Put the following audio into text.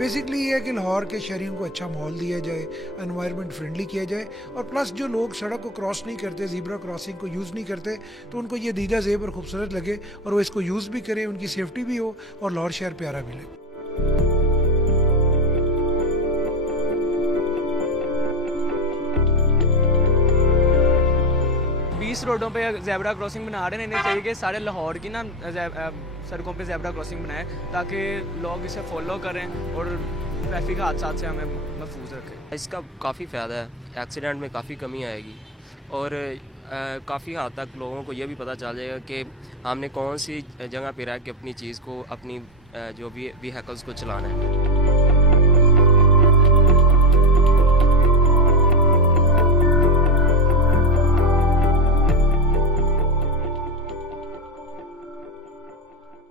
Basically ये है कि लाहौर के शहरियों को अच्छा माहौल दिया जाए, एनवायरनमेंट फ्रेंडली किया जाए, और प्लस जो लोग सड़क को क्रॉस नहीं करते, ज़ीब्रा क्रॉसिंग को यूज़ नहीं करते, तो उनको ये दीदा ज़ेब और खूबसूरत लगे और वो इसको यूज़ भी करें, उनकी सेफ्टी भी हो और लाहौर शहर प्यारा भी लगे। 20 रोडों पे ज़ेब्रा क्रॉसिंग बना रहे हैं, इन्हें चाहिए कि सारे लाहौर की ना सड़कों पे ज़ेब्रा क्रॉसिंग बनाएं ताकि लोग इसे फॉलो करें और ट्रैफिक हादसा से हमें महफूज रखें। इसका काफ़ी फ़ायदा है, एक्सीडेंट में काफ़ी कमी आएगी और काफ़ी हद तक लोगों को ये भी पता चल जाएगा कि हमने कौन सी जगह पे रह के अपनी चीज़ को, अपनी जो भी व्हीकल्स को चलाना है।